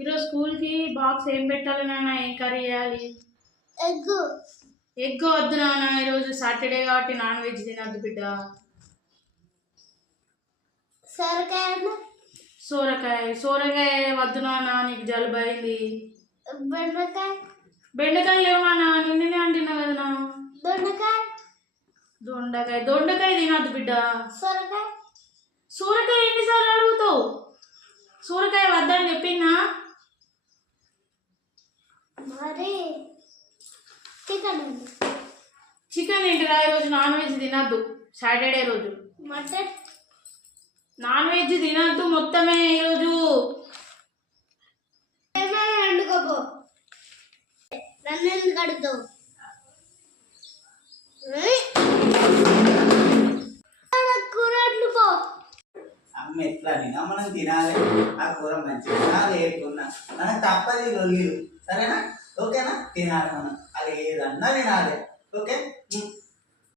ఈరోజు స్కూల్కి బాక్స్ ఏం పెట్టాలి నాన్న? ఏం కర్రీ చేయాలి? ఎగ్. ఎగ్ వద్దు నాన్న, ఈరోజు సాటర్డే కాబట్టి నాన్ వెజ్ తినద్దు బిడ్డ. సోరకాయ సోరకాయ వద్దు నాన్న, నీకు జలుబు అయింది. బెండకాయ లేవు నాన్న, నిన్ననే అంటున్నా కదా నా. దొండకాయ తినద్దు బిడ్డ. సోరకాయ ఎన్నిసార్లు అడుగుతావు? సోరకాయ వద్దని చెప్పిందా? చికెన్ ఏంటిరా? ఈరోజు నాన్ వెజ్ తినద్దు, సాటర్డే రోజు. మటన్ నాన్ వెజ్ తినద్దు మొత్తమే ఈరోజు. వండుకోపో, నన్ను ఎందుకు అడుగుతావు? కూర వండుకో. అమ్మ ఎట్లా తినా మనం తినాలి, ఆ కూర మంచిగా లేకున్నా మనకు తప్పది లొల్లీలు. సరేనా? ఓకేనా? తినాలి మనం, అది ఏదన్నా తినాలి. ఓకే.